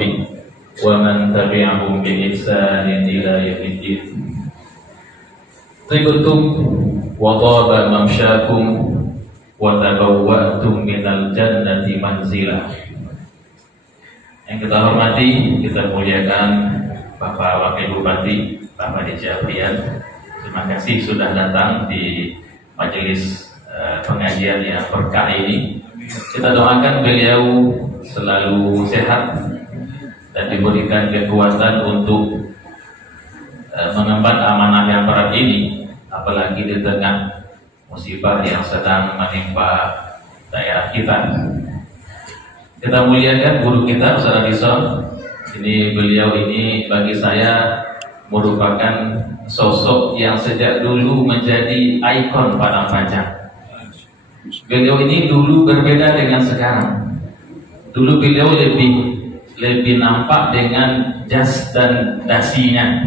sahbihi wa man tabi'ahum bi ihsanin ila yaumiddin. Tibtum wa dhaba mamsyakum wa tabawwa'tum minal jannati manzilah. Yang kita hormati, kita muliakan Bapak Wakil Bupati, Bapak DJ Aprian. Terima kasih sudah datang di majelis pengajian yang berkah ini. Kita doakan beliau selalu sehat dan diberikan kekuatan untuk mengemban amanah yang berat ini, apalagi di tengah musibah yang sedang menimpa daerah kita. Kita muliakan guru kita Ustaz Adison. Beliau ini bagi saya merupakan sosok yang sejak dulu menjadi ikon Padang Panjang. Beliau ini dulu berbeda dengan sekarang. Dulu beliau lebih nampak dengan jas dan dasinya.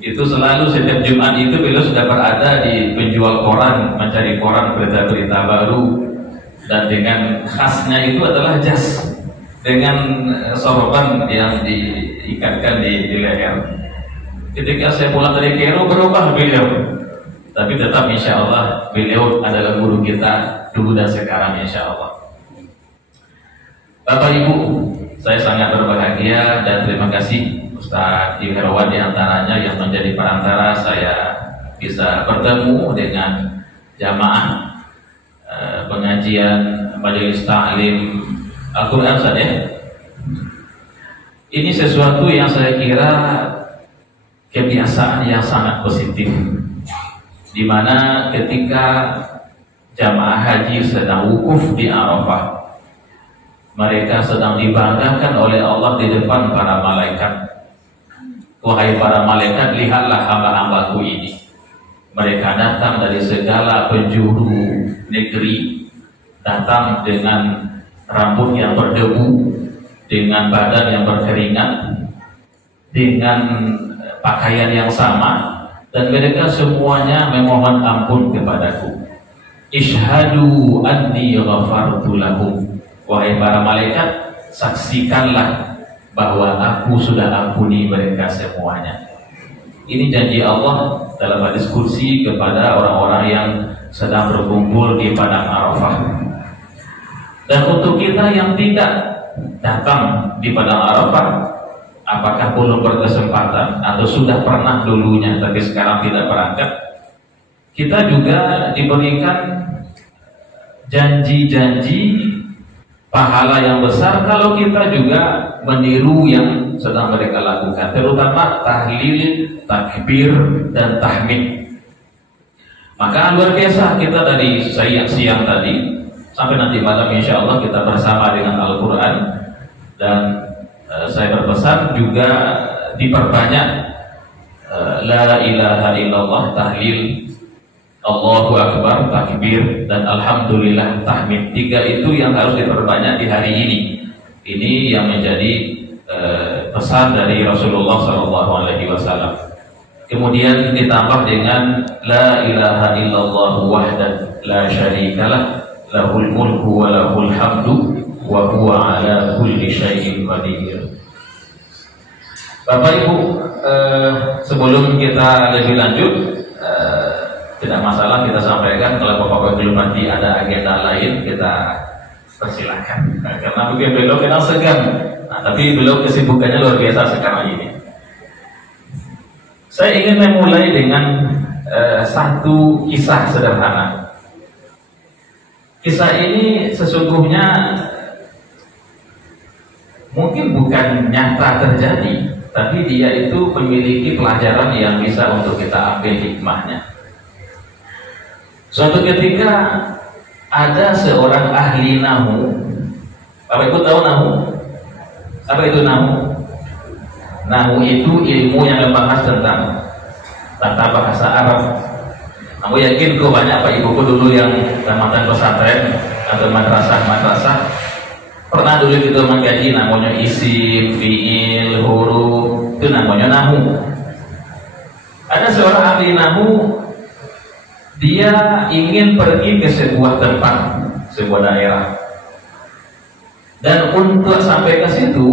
Itu selalu setiap Jumat itu beliau sudah berada di penjual koran, mencari koran berita-berita baru, dan dengan khasnya itu adalah jas dengan sorban yang diikatkan di leher. Ketika saya pulang dari Kairo berubah beliau, tapi tetap insya Allah beliau adalah guru kita dulu dan sekarang insya Allah. Bapak Ibu, saya sangat berbahagia dan terima kasih Ustaz Iherwan di antaranya yang menjadi perantara saya bisa bertemu dengan jamaah pengajian majelis ta'lim Al-Quran saja. Ini sesuatu yang saya kira kebiasaan yang sangat positif, di mana ketika jamaah haji sedang wukuf di Arafah, mereka sedang dibanggakan oleh Allah di depan para malaikat. Wahai para malaikat, lihatlah hamba-hambaku ini. Mereka datang dari segala penjuru negeri, datang dengan rambut yang berdebu, dengan badan yang berkeringat, dengan pakaian yang sama, dan mereka semuanya memohon ampun kepadaku. Ishhadu anni ghafartu lahum. Wahai para malaikat, saksikanlah bahwa aku sudah ampuni mereka semuanya. Ini janji Allah dalam hadis kursi kepada orang-orang yang sedang berkumpul di padang Arafah. Dan untuk kita yang tidak datang di padang Arafah, apakah belum berkesempatan atau sudah pernah dulunya tapi sekarang tidak berangkat, kita juga diberikan janji-janji pahala yang besar kalau kita juga meniru yang sedang mereka lakukan, terutama tahlil, takbir, dan tahmid. Maka luar biasa kita dari siang tadi sampai nanti malam insya Allah kita bersama dengan Al-Quran. Dan saya berpesan juga diperbanyak la ilaha illallah, tahlil, Allahu Akbar, takbir, dan Alhamdulillah, tahmid. 3 itu yang harus diperbanyak di hari ini. Ini yang menjadi pesan dari Rasulullah SAW. Kemudian ditambah dengan la ilaha illallah wahdah la syarikalah, lahul mulku wa lahul hamdu wa huwa ala kulli syai'in qadir. Bapak Ibu, sebelum kita lebih lanjut, tidak masalah kita sampaikan kalau Bapak belum nanti ada agenda lain, kita persilahkan. Karena mungkin beliau kenal segan, tapi beliau kesibukannya luar biasa sekarang ini. Saya ingin memulai dengan satu kisah sederhana. Kisah ini sesungguhnya mungkin bukan nyata terjadi, tapi dia itu memiliki pelajaran yang bisa untuk kita ambil hikmahnya. Suatu ketika ada seorang ahli nahu. Bapak Ibu tahu nahu? Apa itu nahu? Nahu itu ilmu yang membahas tentang tata bahasa Arab. Aku yakin kok banyak Pak Ibuku dulu yang tamatan pesantren atau madrasah pernah dulu kita mengkaji namanya isim, fiil, huruf, itu namanya nahu. Ada seorang ahli nahu, dia ingin pergi ke sebuah tempat, sebuah daerah, dan untuk sampai ke situ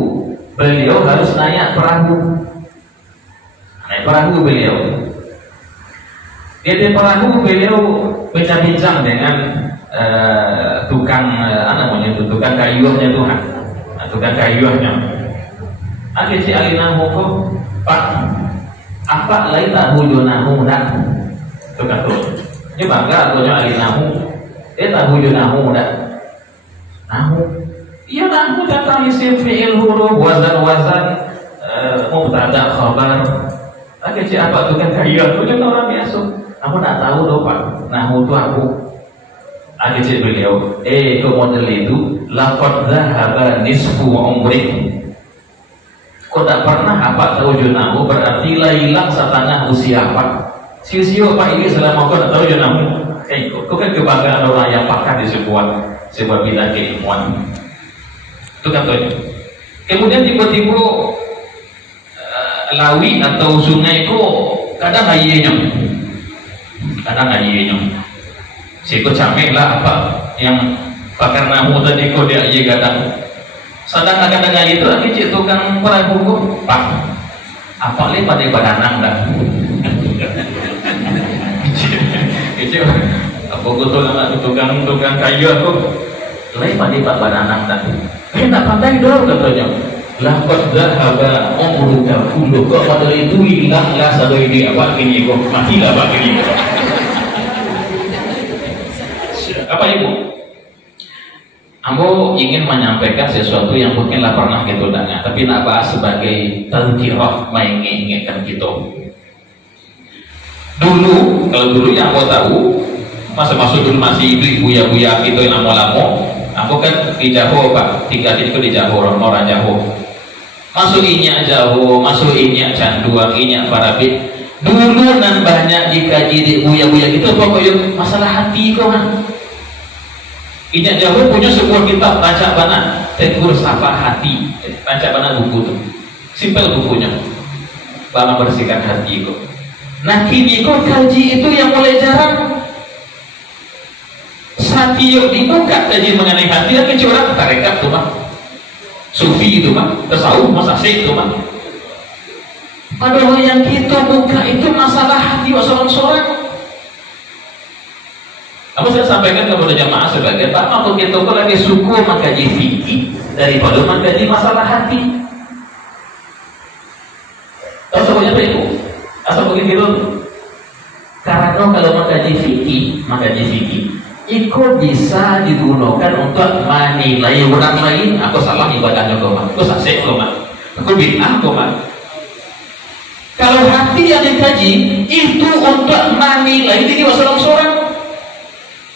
beliau harus naik perahu. Naik perahu beliau. Di perahu beliau bincang-bincang dengan tukang tukang kayuhnya Tuhan, tukang kayuhnya. Akhirnya si alina hukum Pak, apa lain tak hujunahu nak? Tukang tu. Ini bangga atau alinahu? Dia tak hujunahu nak? Nahu? Iya nahu datang isim fi'il huruf wazan mubtada khabar. Akhirnya apa tukang kayuh? Itu juga orang biasa. Aku tak tahu loh Pak. Nahu tu aku. Akhirnya beliau, ke model itu laqad dhahaba nisfu umri. Kau tak pernah apa tahu junahu berarti hilang setengah usia Pak. Sia-sia Pak ini selama kau tak tahu junahu. Kau kan kebanggaan orang yang pakar di sebuah bidang keilmuan. Itu katanya. Kemudian tiba-tiba lawi atau sungai itu kadang airnya. Sikut camik lah apa yang pakar nahu tadi kau dia kadang. Sedang kadang itu lagi cik tukang perahu Pak. Apa li pada badanang dah. Kecil. Apa betul nama tukang kayu aku. Lain pada badanang dah. Tak pandai dong katanya. Laqad dhahaba umruka kulluka. Pada itu hilanglah satu ini apa kini kau matilah apa kini. Apa ibu? Aku ingin menyampaikan sesuatu yang mungkinlah pernah kita dengar, tapi nak bahas sebagai tazkirah, mengingatkan kita. Dulu, kalau dulu yang aku tahu, masa-masa dulu masih buya-buya kita yang lama-lama, aku kan di Jawa Pak, tinggal itu di Jawa, orang Jawa. Masuk inyak Jawa, masuk inyak Canduang, inyak Parabit. Dulu nan banyak dikaji di buya-buya itu pokoknya masalah hati kau kan. Inyak Jawa punya sebuah kitab Rancak Bana Tegur Sapa Hati. Rancak Bana buku itu simpel bukunya, bagaimana bersihkan hati kok. Nah kini kok kaji itu yang mulai jarang. Satyo dibuka kaji mengenai hati lagi curang tarekat tuh mah, sufi itu mah, tasawuf masa syekh itu mah. Padahal yang kita buka itu masalah hati seorang-seorang. Apa saya sampaikan kepada jamaah sebagai Pak, kalau kita itu lagi suku mengkaji fikih daripada mengkaji masalah hati. Tahu sebabnya apa itu? Asal begitu dulu. Karena kalau mengkaji fikih, itu bisa digunakan untuk menilai orang lain. Aku salah ibadahnya kau mah, aku sasek kau mah, aku bid'ah kau mah. Kalau hati yang dikaji itu untuk menilai diri seorang-seorang.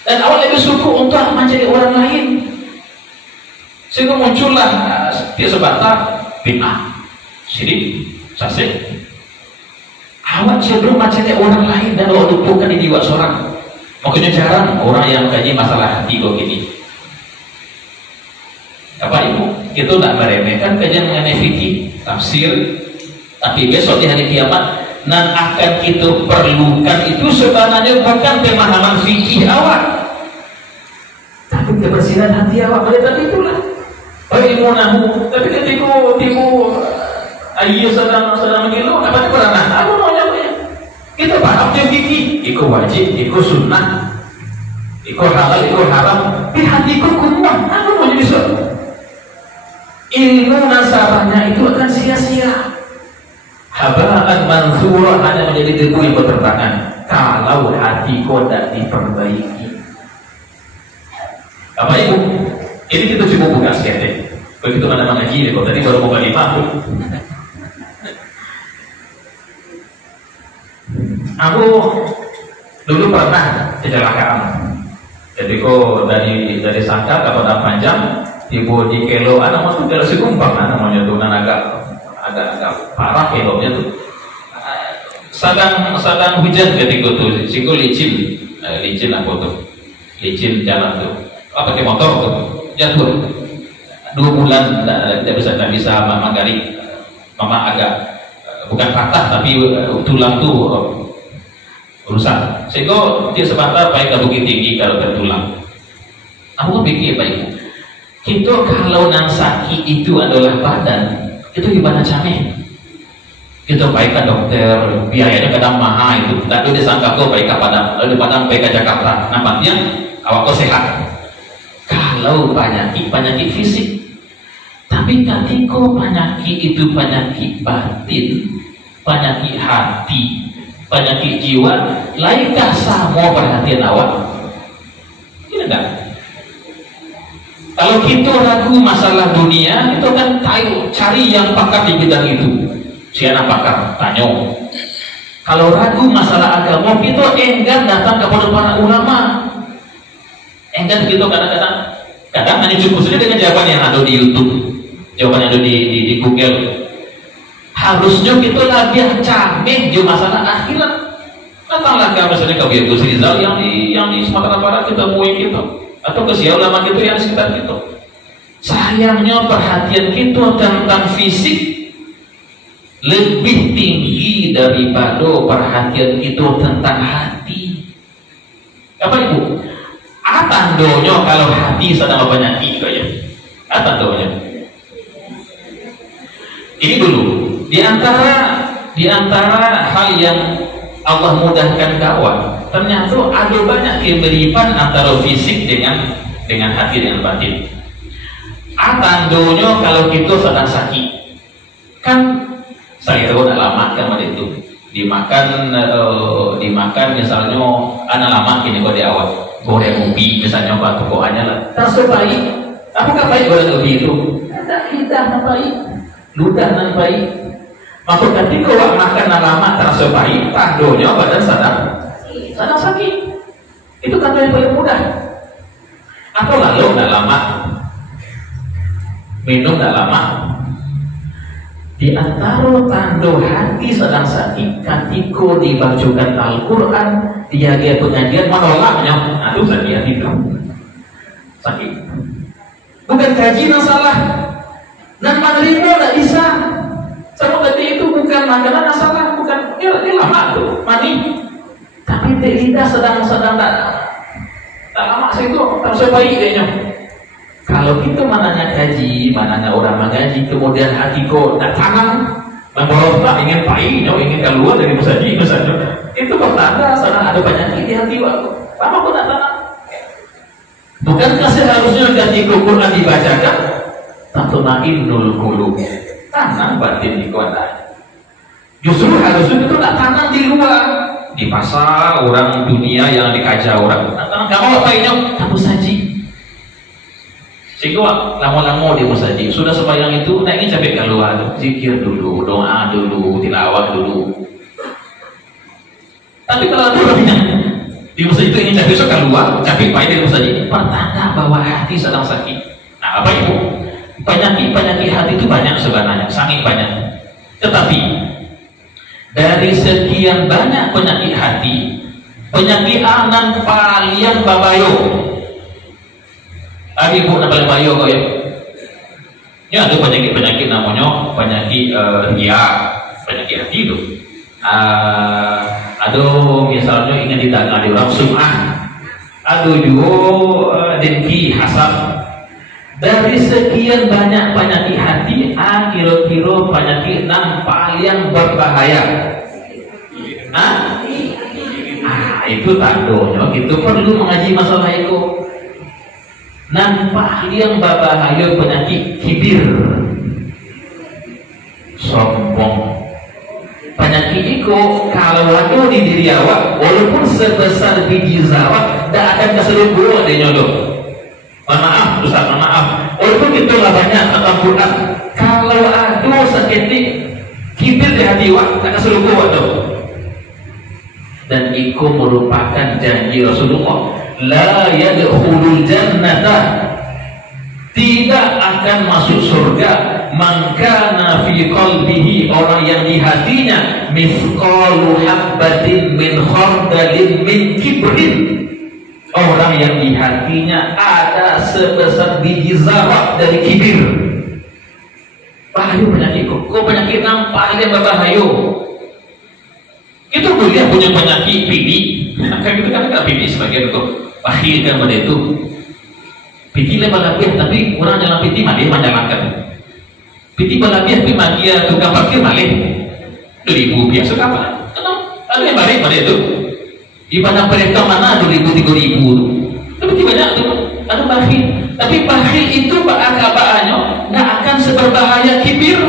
Dan awal lebih suku untuk menjadi orang lain, sehingga muncullah dia sebatas bid'ah, syirik, sasek. Awak cenderung menjadi orang lain dan awak lupakan di jiwa seorang. Makanya jarang orang yang kaji masalah hati kok gini. Apa ibu? Itu tak meremehkan kajian mengenai fikih, tafsir. Tapi besok di hari kiamat nan akan kita perlukan itu sebenarnya bukan pemahaman fikih awak, tapi kebersihan hati awak. Oleh tadi itulah ilmu nahu. Tapi ketika timu ayah sedang mengilu, apa pernah apa namanya? Kita paham je fikih, ikut wajib, ikut sunnah, ikut halal, ikut haram. Di hatiku kuat, apa namanya bisa? Ilmu nasabahnya itu akan sia-sia. Habaan mansura, hanya menjadi debu yang berterbangan kalau hati kau tidak diperbaiki. Apa ibu? Ini kita cukup buka sedikit. Begitu mana mengaji deh, tadi baru mau bagi mampu. Aku dulu pernah kecelakaan. Jadi kok dari Sangka ke Padang Panjang, tiba di Kelo, anak masuk dari Segumpang, namanya tuh agak parah kelonya tuh. Sedang hujan ketika tuh, siku licin aku tuh, licin jalan tuh. Pakai motor tuh, jatuh. 2 bulan tidak bisa magari. Mama agak bukan patah tapi tulang tuh rusak. Sehingga dia sebentar baik ke Bukit Tinggi kalau tertulang. Aku pikir baik. Kita kalau nang sakit itu adalah badan, itu ibadah canggih. Itu baik ke dokter, biayanya kadang mahal itu. Tadi disangka kok baik ke Padang, lalu di Padang baik ke Jakarta. Nampaknya awak kok sehat. Kalau penyakit fisik, tapi ketika penyakit itu penyakit batin, penyakit hati, penyakit jiwa, laikah sama perhatian awak? Ini enggak. Kalau kita ragu masalah dunia, itu kan cari yang pakar di bidang itu. Siapa pakar? Tanya. Kalau ragu masalah agama, kita enggan datang kepada para ulama. Enggan kita kadang hanya cukup saja dengan jawaban yang ada di YouTube, jawaban yang ada di Google. Harusnya kita lebih canggih di masalah akhirat. Datanglah ke misalnya ke Biar Gus Rizal yang di Sumatera Barat kita muih kita, atau ke siapa ulama kita yang sekitar kita. Sayangnya perhatian kita tentang fisik lebih tinggi daripada perhatian kita tentang hati. Apa itu? Tandonya kalau hati sedang penyakit kaya. Tandonya. Ini dulu di antara hal yang Allah mudahkan kawan. Ternyata ada banyak kemiripan antara fisik dengan hati dengan batin. Tandonya kalau kita sedang sakit, kan saya tahu udah lama kan pada itu dimakan misalnya anak lama kini kok di awal goreng ubi misalnya apa pokoknya lah terasa baik. Apakah baik goreng ubi itu? Ada lidah yang baik, ludah yang baik. Maka ketika awak makan lama terasa baik, tandonya badan sedang sakit. Itu tanda yang paling mudah. Atau lalu tidak lama minum tidak lama. Di antara tanda hati sedang sakit ketika dibacakan Al-Quran, dia penyajian menolaknya, itu sakit hati itu. Sakit. Bukan kaji yang salah, dan menerima tidak bisa. Sama tadi itu bukan makanan yang salah, bukan dia lama tuh mani. Tapi lidah sedang tak lama sih itu terus baik kayaknya. Kalau kita mananya kaji, mananya orang mengaji, kemudian hati kok tak tanam, membawa tak ingin pahit, ingin keluar dari musaji misalnya, itu pertanda sedang ada penyakit di hati waktu. Lama kok tak tanam. Bukankah seharusnya ketika Quran dibacakan, tatma'innul qulub, tanam batin di kota. Justru harusnya itu tak tanam di luar, di pasar orang dunia yang dikaca orang. Tanam kamu apa ini? Kamu saji. Sehingga lama-lama dia musaji sudah sembahyang itu nak ingin capek keluar, zikir dulu, doa dulu, tilawah dulu. Tapi kalau dia di musaji itu ingin capek keluar, capek pahit di musaji, pertanda bahwa hati sedang sakit. Nah apa itu? Penyakit hati itu banyak sebenarnya, sangat banyak. Tetapi dari sekian banyak penyakit hati, penyakit anan paling babayo. Ibu nak paling bayo kok ya. Ya ada penyakit namanya penyakit ria, penyakit hati itu. Ada misalnya ingin ditangani di orang sum'ah. Ada juga dengki, hasad. Dari sekian banyak penyakit hati, kira-kira penyakit yang paling berbahaya. Itu tandanya kita perlu mengaji masalah itu. Nampak yang berbahaya penyakit kibir, sombong. Penyakit itu kalau ada di diri awak, walaupun sebesar biji zarah, tidak akan keseluruhan dia nyodok. Maaf, Ustaz, maaf. Walaupun kita lah banyak tentang Quran, kalau ada seketik kibir di hati awak, tak keseluruhan tu. Dan itu merupakan janji Rasulullah. La yadkhulul jannata, tidak akan masuk surga man kana fi qalbihi, orang yang di hatinya mithqalu habbatin min khardalin min kibrin, orang yang di hatinya ada sebesar biji zarah dari kibir. Bahaya penyakit kok penyakit nampak yang berbahaya. Itu boleh punya penyakit pipi, kan itu kan pipi sebagai bentuk akhir kan pada itu. Pipi lebar lebih, tapi orang jalan pipi mah dia menjalankan. Piti balapia pi magia tukang parkir malih 2.000 biasa kapan? Ada yang balik pada itu. Di mana mereka mana 2.000 3.000 tuh. Tapi banyak tuh. Ada bakhil. Tapi bakhil itu akabaannya nggak akan seberbahaya kibir.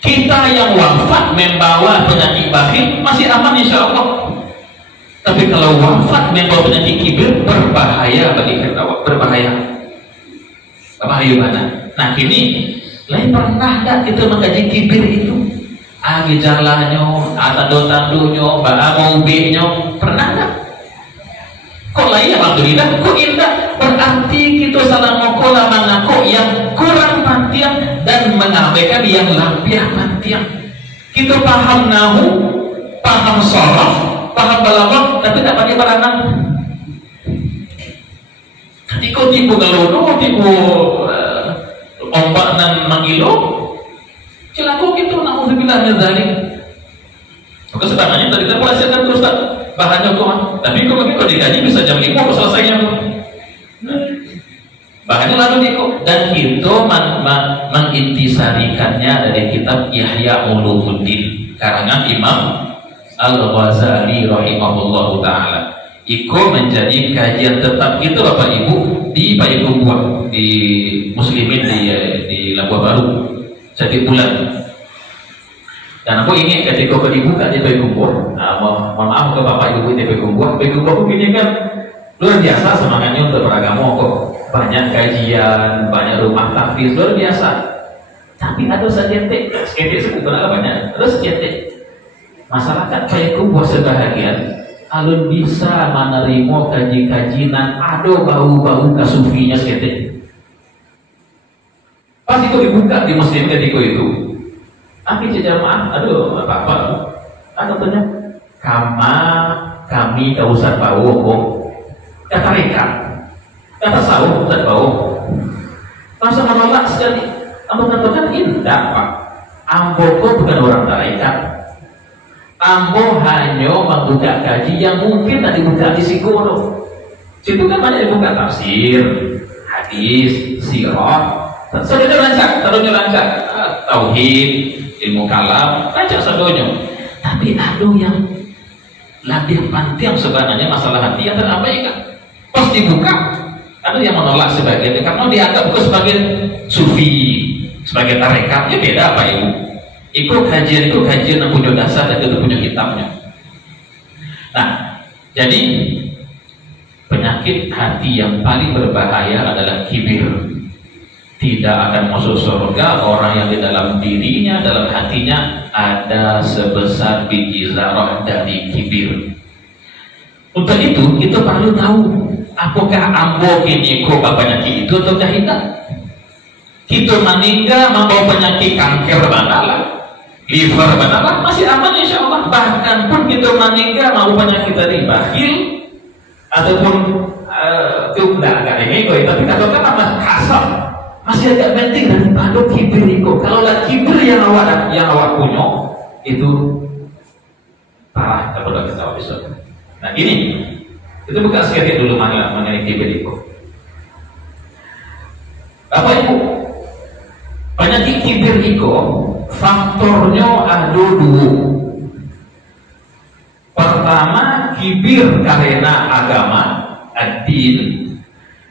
Kita yang wafat membawa penyakit bakhil masih aman insya Allah. Tapi kalau wafat membawa penyakit kibir berbahaya bagi kita, berbahaya. Bahaya mana? Nah kini, lain pernah tak kita mengkaji kibir itu? Gejalanya, tanda-tandanya, mau-be-nya, pernah tak? Kok lain alhamdulillah, kok indah? Berarti kita salah mengolah mengaku yang kurang pantiang dan mengabaikan yang lebih pantiang. Kita paham nahu, paham sorof, paham balaghah, tapi tak pakai beranak. Ketika tipu galono, tipu ombak dan mangilo, cilaku gitu, na'udzubillah min dzalik. Maka sebenarnya tadi kita perhatikan terus tak bahannya kok, tapi kok begitu dikaji bisa jam 5 kok selesainya tuh. Bahannya lalu dikok dan itu mengintisarikannya dari kitab Ihya Ulumuddin karangan Imam Al-Ghazali rahimahullahu taala. Iko menjadi kajian tetap kita Bapak Ibu di Payakumbuh di Muslimin di Labuan Baru setiap bulan. Dan aku ingin ketika dibuka di Payakumbuh, mohon maaf ke Bapak Ibu di Payakumbuh begini kan luar biasa semangatnya untuk beragama kok, banyak kajian, banyak rumah tahfiz luar biasa. Tapi ada saja seketik sebetulnya banyak, terus seketik masyarakat Payakumbuh sebahagian alun bisa menerima kaji-kajian ada bau-bau kasufinya seketik. Pas itu dibuka di Muslim ketika itu akhirnya jamaah, aduh apa-apa ada tanya kami tak usah bau kok kata mereka kata sahur tak bau masa menolak sekali. Ambo katakan indah Pak, Ambo kok bukan orang tarekat, Ambo hanya membuka kaji yang mungkin tak dibuka di Sikono. Situ kan banyak dibuka tafsir, hadis, sirah. Saudara lancar, tauhid, ilmu kalam, lancar saudara. Tapi ada yang lebih penting sebenarnya masalah hati yang terabaikan. Pas dibuka, ada yang menolak sebagian karena dianggap bukan sebagai sufi, sebagai tarekat. Ya beda Pak Ibu. Itu kajian yang punya dasar dan itu punya kitabnya. Nah, jadi penyakit hati yang paling berbahaya adalah kibir. Tidak akan masuk surga orang yang di dalam dirinya, dalam hatinya ada sebesar biji zarah dari kibir. Untuk itu kita perlu tahu apakah ambo kini kok penyakit itu atau tidak. Kita meninggal membawa penyakit kanker banalah, liver banalah, masih aman insya Allah. Bahkan pun kita meninggal membawa penyakit dari bakhil ataupun itu enggak ini kok, tapi katakan apa hasad masih agak penting daripada kibir itu. Kalau lah kibir yang awak punya itu parah kepada kita besok. Nah ini itu bukan sedikit dulu mengenai kibir itu. Bapak Ibu, penyakit kibir itu faktornya ada dua. Pertama, kibir karena agama, ad-din.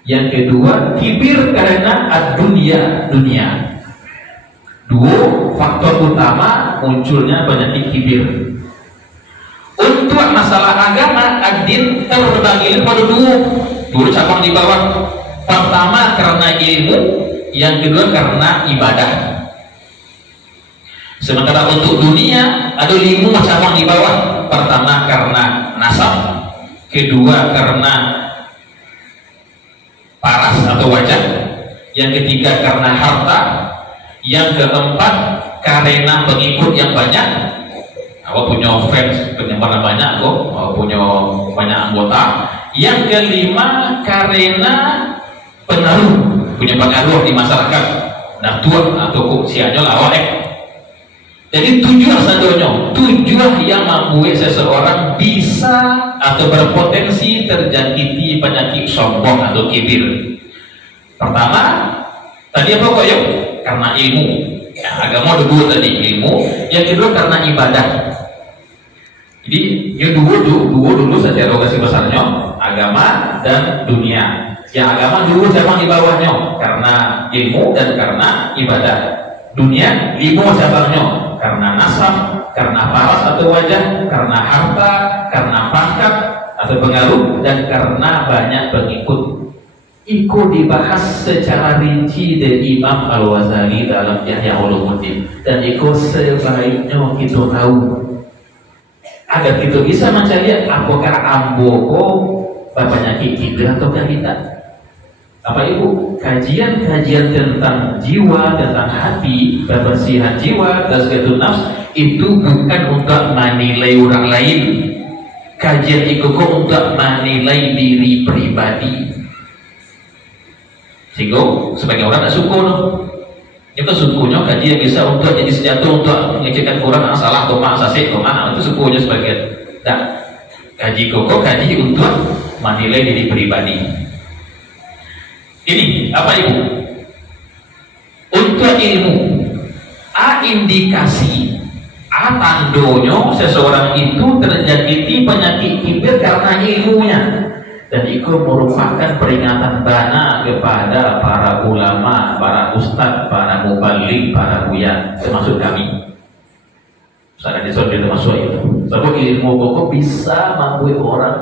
Yang kedua, kibir karena ad-dunia, dunia. Dua faktor utama munculnya penyakit kibir. Untuk masalah agama, ad-din terbagi pada dua cabang di bawah. Pertama karena ilmu, yang kedua karena ibadah. Sementara untuk dunia ada 5 cabang di bawah. Pertama karena nasab, kedua karena paras atau wajah, yang ketiga karena harta, yang keempat karena pengikut yang banyak. Awak punya fans penyebaran banyak kok, awak punya banyak anggota. Yang kelima karena pengaruh, punya pengaruh di masyarakat, datua atau kuksianya awak. Jadi 7 sadonya, 7 yang membuat seseorang bisa atau berpotensi terjangkiti penyakit sombong atau kibir. Pertama, Tadi apa kok ya? Karena ilmu. Ya, agama dulu tadi ilmu. Yang kedua karena ibadah. Jadi yang dulu secara lokasi besarnya agama dan dunia. Yang agama dulu cabang di bawahnya karena ilmu dan karena ibadah. Dunia ilmu cabangnya karena nasab, karena paras atau wajah, karena harta, karena pangkat atau pengaruh, dan karena banyak pengikut. Itu dibahas secara rinci dari Imam Al-Ghazali dalam Ihya Ulumuddin, dan itu sebaiknya kita tahu agar kita bisa mencari apakah amboko bapaknya kita atau kita. Apa ibu? Kajian-kajian tentang jiwa, tentang hati, kebersihan jiwa, tazkiyatun nafs itu bukan untuk menilai orang lain. Kajian itu untuk menilai diri pribadi. Sehingga sebagai orang tak suku itu sukunya kajian bisa untuk jadi senjata untuk mengecekkan orang salah, koma, sasik, koma, itu sukunya sebagai tak. Kaji koko kaji untuk menilai diri pribadi. Ini apa ibu? Untuk ilmu, indikasi, tandonyo seseorang itu terjangkiti penyakit kibir karena ilmunya, dan itu merupakan peringatan bana kepada para ulama, para ustadz, para mubaligh, para buya, termasuk kami. Saya termasuk itu. Sebab ilmu pokok bisa membuat orang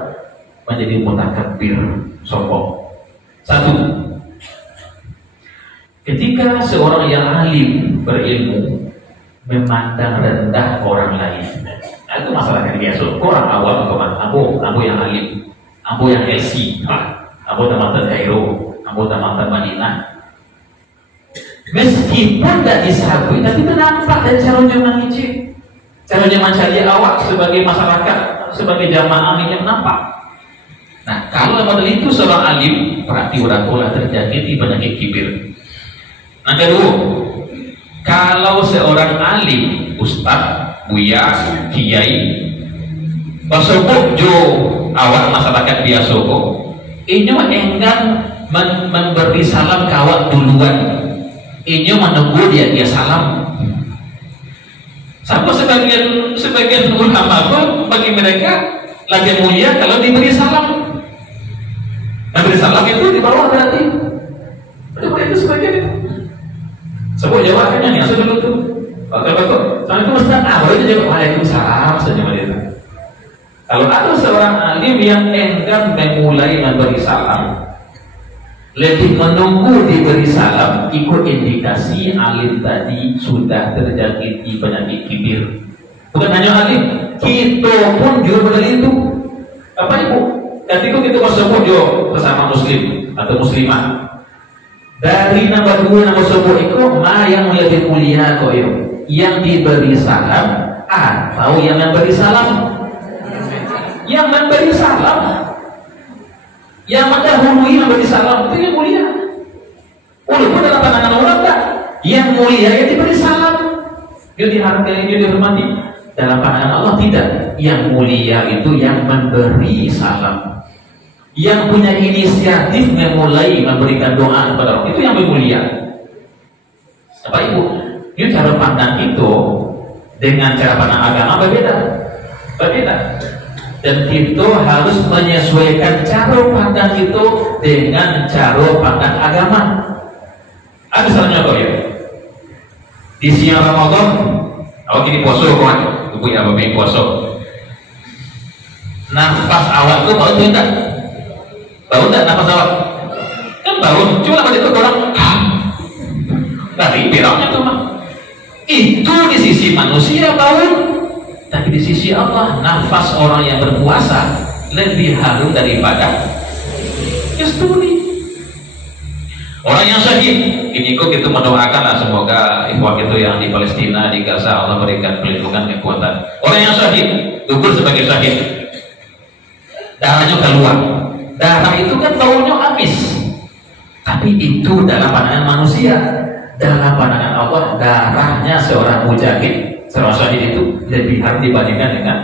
menjadi mutakabir, sombong. Satu. Ketika seorang yang alim berilmu memandang rendah orang lain, nah, itu masalah yang biasa. Orang awam ambo yang alim, ambo yang LC, ambo tamatan Kairo, ambo tamatan Madinah. Meskipun tidak disabui, tapi nampak dan caranya mengicip, caranya mencari awak sebagai masyarakat, sebagai jamaah yang nampak. Nah, kalau model itu seorang alim, berarti orang tua terjadi di penyakit kibir. Nah, kedua, kalau seorang alim, ustaz, buya, kiai, basoko jo awak masyarakat biasa kok, ini enggan memberi salam kawat duluan, ini menunggu dia salam. Sama sebagian ulama pun bagi mereka lagi mulia kalau diberi salam. Memberi salam itu di bawah berarti. Itu sebagian itu. Sebuah jawabannya nih, asal dulu tuh. Betul. Soalnya itu Ustaz, baru itu jawab Waalaikumsalam saja mereka. Kalau ada seorang alim yang enggan memulai memberi salam, lebih menunggu diberi salam, ikut indikasi alim tadi sudah terjangkiti penyakit kibir. Bukan hanya alim, kita pun juga model itu. Apa ibu? Ketika kita bersebut juga bersama muslim atau muslimah. Dari nomor 2 nomor 10 itu yang lebih mulia kok yo, yang diberi salam atau yang memberi salam? Yang memberi salam, yang mendahului memberi salam itu yang mulia. Walaupun dalam pandangan orang tak, yang mulia yang diberi salam, dia dihargai, dia dihormati. Dalam pandangan Allah tidak. Yang mulia itu yang memberi salam, yang punya inisiatif memulai memberikan doa kepada Allah, itu yang lebih mulia. Bapak Ibu, ini cara pandang itu dengan cara pandang agama berbeda. Dan itu harus menyesuaikan cara pandang itu dengan cara pandang agama. Ada misalnya kok ya, di siang Ramadan, awak ini puasa kawan, ibu ya bapak puasa. Nafas awak itu bau tidak? Bau tidak nafas awak? Kan bau, cuma apa itu orang dari pirangnya tuh mah. Itu di sisi manusia bau, tapi di sisi Allah nafas orang yang berpuasa lebih harum daripada kasturi. Orang yang syahid, ini kok kita mendoakanlah semoga ikhwah itu yang di Palestina, di Gaza, Allah berikan perlindungan, kekuatan. Orang yang syahid, gugur sebagai syahid, darahnya keluar. Darah itu kan baunya amis, tapi itu dalam pandangan manusia. Dalam pandangan Allah, darahnya seorang mujahid, seorang syahid itu lebih harum dibandingkan dengan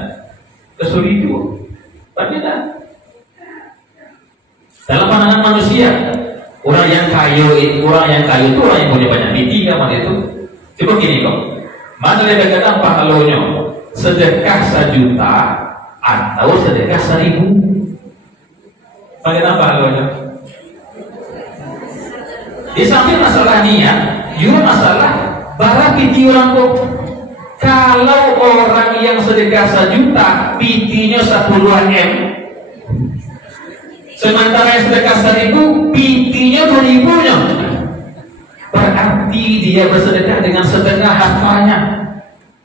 kasturi itu. Berbeda. Dalam pandangan manusia, Orang yang kayu itu orang yang punya banyak piti kan itu. Coba gini kok, mana lebih kadang pahalanya sedekah 1 juta atau sedekah 1000? Bagaimana pahalanya? Di samping masalah niat, juga masalah barang piti orang kok. Kalau orang yang sedekah 1 juta, pitinya 10 M. Sementara yang sedekah 1000, pitinya 2000-nya. Berarti dia bersedekah dengan setengah hartanya.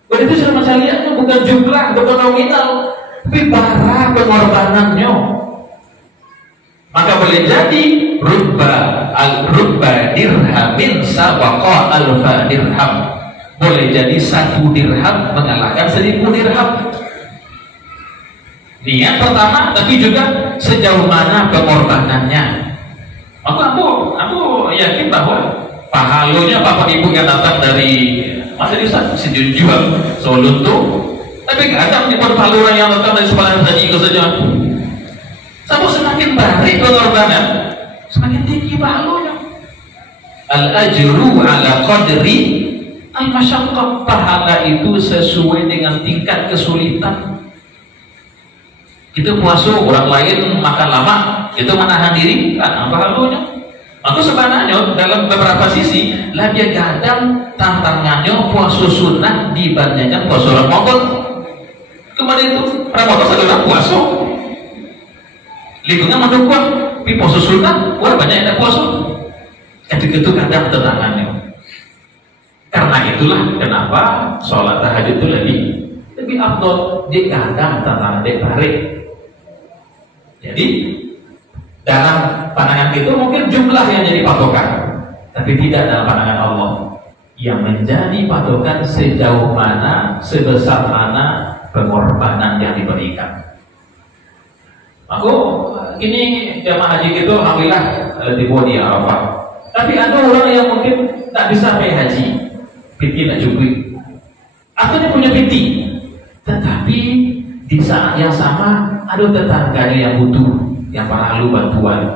Berarti sudah macam lihatnya bukan jumlah, bukan nominal, tapi barang pengorbanannya. Maka boleh jadi rubba dirhamin sawaqa alfa dirham. Boleh jadi 1 dirham mengalahkan 1000 dirham. Niat pertama, tapi juga sejauh mana pengorbanannya. Aku yakin bahwa pahalanya bapak ibu yang datang dari masa di sejujur Solo tuh, tapi kadang di perpaluran yang datang dari Semarang saja ikut saja. Sama semakin baik pengorbanan, semakin tinggi pahalanya. Al-ajru ala qadri al-masyaqqah. Pahala itu sesuai dengan tingkat kesulitan. Itu puasa orang lain makan lama, itu menahan diri, kan apa halunya? Maka sebenarnya dalam beberapa sisi lebih kadang tantangannya puasa sunnah dibandingkan puasa Ramadan. Kemarin itu Ramadan adalah puasa, lingkungan mendukung, tapi puasa sunnah, orang banyak yang puasa. Jadi itu kadang tantangannya. Karena itulah kenapa sholat tahajud itu lebih afdol. Di kadang tantangan ditarik. Jadi dalam pandangan itu mungkin jumlah yang jadi patokan, tapi tidak dalam pandangan Allah. Yang menjadi patokan sejauh mana, sebesar mana pengorbanan yang diberikan. Aku ini jamaah haji itu alhamdulillah tiba di Arafah. Tapi ada orang yang mungkin tak bisa sampai haji, piti tak cukup. Atau dia punya piti, tetapi di saat yang sama ada tetangganya yang butuh, yang perlu bantuan,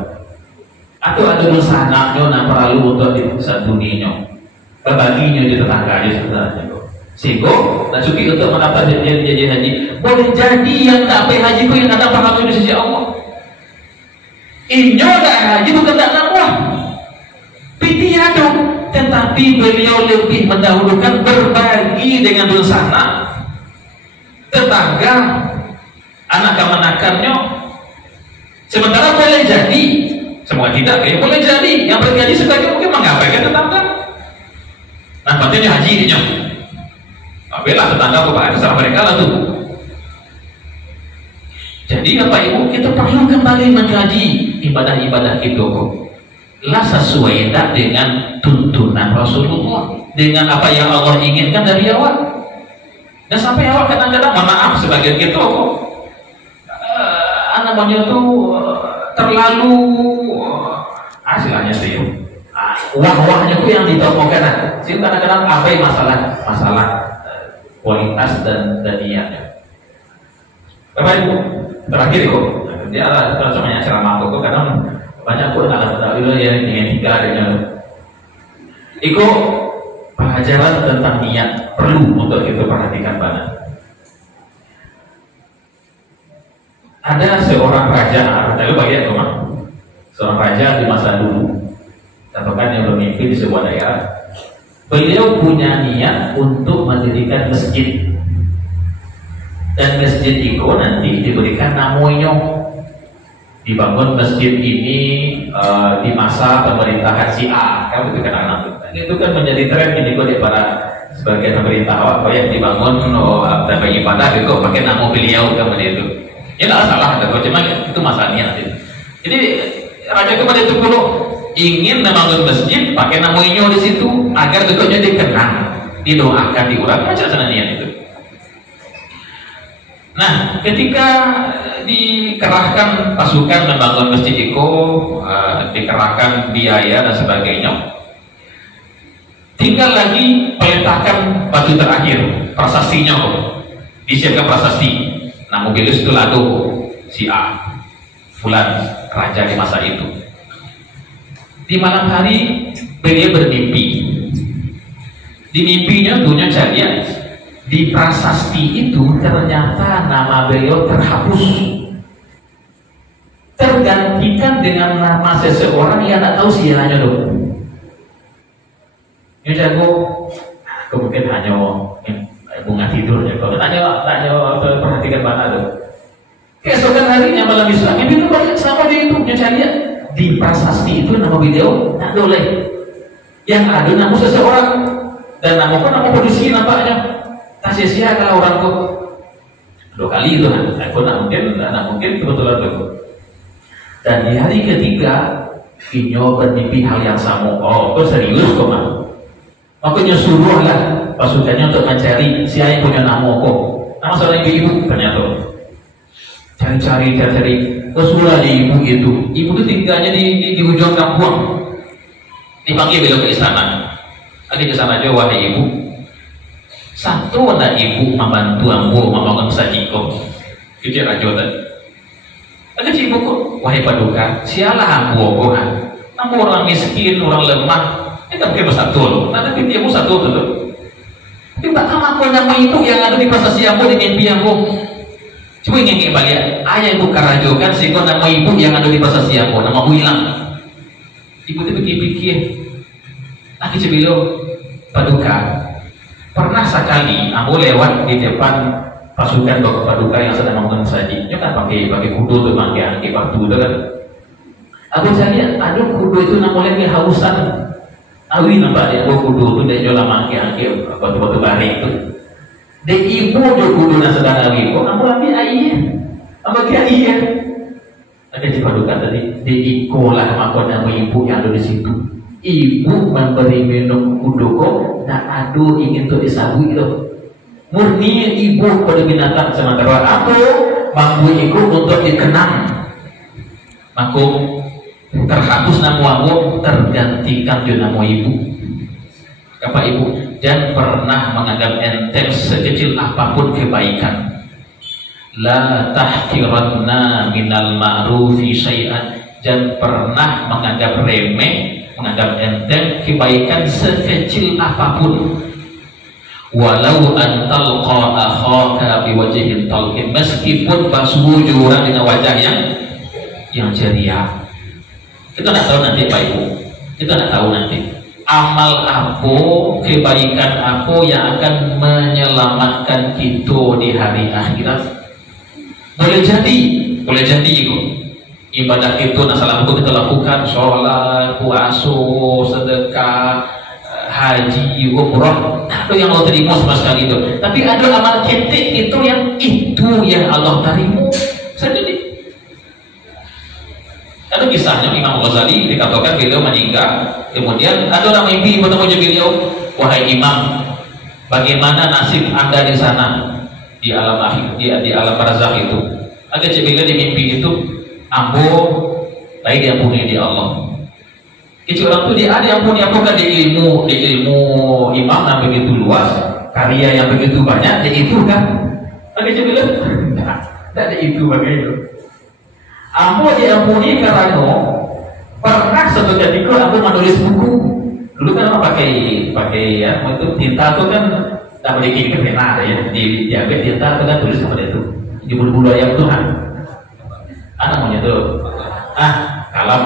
atau ada dosananya yang perlu untuk disantuninya, berbaginya di tetangganya sebenarnya. Sehingga tak cukup untuk mendapat janji haji. Boleh jadi yang tak pergi haji itu yang ada pahala di sisi Allah. Inyo tak haji bukan tak nambah, piti ada, tetapi beliau lebih mendahulukan berbagi dengan dosana tetangga, anak kemenakannya. Sementara boleh jadi, semoga tidak, boleh jadi yang bergaji sebagai mungkin mengabaikan tetangga. Nah, pentingnya haji ini nyok. Bela tetangga kepada besar mereka lah tuh. Jadi Bapak Ibu, kita perlu kembali mengkaji ibadah-ibadah kita kok. Lah sesuai tak dengan tuntunan Rasulullah, dengan apa yang Allah inginkan dari awal. Dan sampai awal kadang-kadang maaf sebagian kita kok namanya tuh terlalu hasilnya sih wah-wahnya tuh yang ditokohkan. Sih kadang-kadang apa yang masalah kualitas dan niatnya. Bapak Ibu, terakhir kok dia kalau semuanya ceramah kok kadang banyak pun ada yang ingin tiga dengan Iko pelajaran tentang niat perlu untuk kita perhatikan banget. Ada seorang raja, lalu bagian rumah, seorang raja di masa dulu, katakan yang bermimpi di sebuah daerah. Beliau punya niat untuk mendirikan masjid, dan masjid itu nanti diberikan namanya. Dibangun masjid ini di masa pemerintahan si A, kamu itu kenal itu kan menjadi tren ini kok para sebagai pemerintah apa yang dibangun tempat ibadah itu pakai nama beliau kemudian itu. Ya tidak salah, cuma itu masalahnya. Jadi raja kepada itu perlu ingin membangun masjid pakai nama inyo di situ agar dekatnya dikenang, didoakan, diurang aja senanian itu. Nah, ketika dikerahkan pasukan membangun masjid itu, dikerahkan biaya dan sebagainya, tinggal lagi peletakan batu terakhir, prasastinya disiapkan prasasti. Nah, mobilis itu lalu si A, Fulan, raja di masa itu. Di malam hari beliau bermimpi. Di mimpinya dunia jadian di prasasti itu ternyata nama beliau terhapus, tergantikan dengan nama seseorang yang tak tahu siapanya loh. Ini jago kemudian hanya bunga tidur ya. Kalau tanya perhatikan mana tuh. Keesokan harinya malam Islam itu banyak sama dia itu jadian di prasasti itu nama beliau tak boleh. Yang ada nama seseorang dan nama pun nama polisi nampaknya. Tak sia-sia kalau orang kok 2 kali itu aku nak mungkin kebetulan itu. Dan di hari ketiga Inyo bermimpi hal yang sama. Oh, kok serius kok mah? Makanya suruhlah pasukannya untuk mencari siapa yang punya nama kok. Nama seorang ibu ternyata. Cari. Kesulah di ibu itu. Ibu itu tinggalnya di ujung kampung. Dipanggil beliau ke istana. Lagi ke sana aja wahai ibu. Satu ada ibu membantu ambo membangun sajiko. Kecil aja tadi. Ada ibu kok wahai paduka. Sialah ambo kok. Ambo orang miskin, orang lemah. Ini kan mungkin satu loh. Nanti pintiamu satu tuh. Tapi tak sama kok nama ibu yang ada di prasasti ambo di mimpi ambo. Coba ingin balik. Ayah ibu karajokan sih kok nama ibu yang ada di prasasti ambo. Nama ibu hilang. Ibu itu pikir-pikir. Lagi cebilo paduka. Pernah sekali aku lewat di depan pasukan bapak paduka yang sedang nonton saji. Dia kan pakai kudu tuh, pakai batu tuh kan. Aku cari, aduh kudu itu namanya kehausan. Awi nampak dia kudu tuh dia jual pakai batu-batu barik tuh. De ibu jual kudu yang sedang awi. Kok aku ambil ayah? Apa dia ayah? Ada di paduka tadi. De ikolah makanya ibu yang ada di situ. Ibu memberi minum kuduko dan aduh ingin tuh disabu itu murni ibu pada binatang sementara aku mampu ikut untuk dikenang aku terhapus nama aku tergantikan dengan nama ibu. Apa ibu? Jangan pernah menganggap enteng sekecil apapun kebaikan. La tahqiranna minal ma'rufi syai'an. Jangan pernah menganggap remeh, menganggap enteng kebaikan sekecil apapun. Walau antalqa akhaka biwajhin talqin, meskipun basuh orang dengan wajah yang ceria. Kita tidak tahu nanti Pak Ibu. Kita tidak tahu nanti amal apa, kebaikan apa yang akan menyelamatkan kita di hari akhirat. Boleh jadi itu. Ibadah itu nasalah itu kita lakukan sholat, puasa, sedekah, haji, umrah. Nah, itu yang Allah terima sama sekali itu. Tapi ada amal ketik itu yang Allah terima sendiri. Ada kisahnya Imam Ghazali dikatakan beliau meninggal. Kemudian ada orang mimpi bertemu beliau, wahai Imam, bagaimana nasib Anda di sana di alam akhir, di alam barzakh itu? Agak beliau di mimpi itu. Ambo baik diampuni di Allah. Itu orang itu dia diampuni apa kan di ilmu imam yang begitu luas, karya yang begitu banyak, dia itu kan. Ada coba tidak ada itu bagaimana. Ambo diampuni karena pernah suatu ketika aku menulis buku. Dulu kan orang pakai ya, itu tinta itu kan tak boleh kirim pena ya, diambil tinta itu kan tulis seperti itu. Di bulu-bulu ayam Tuhan. Anak maunya tuh kalam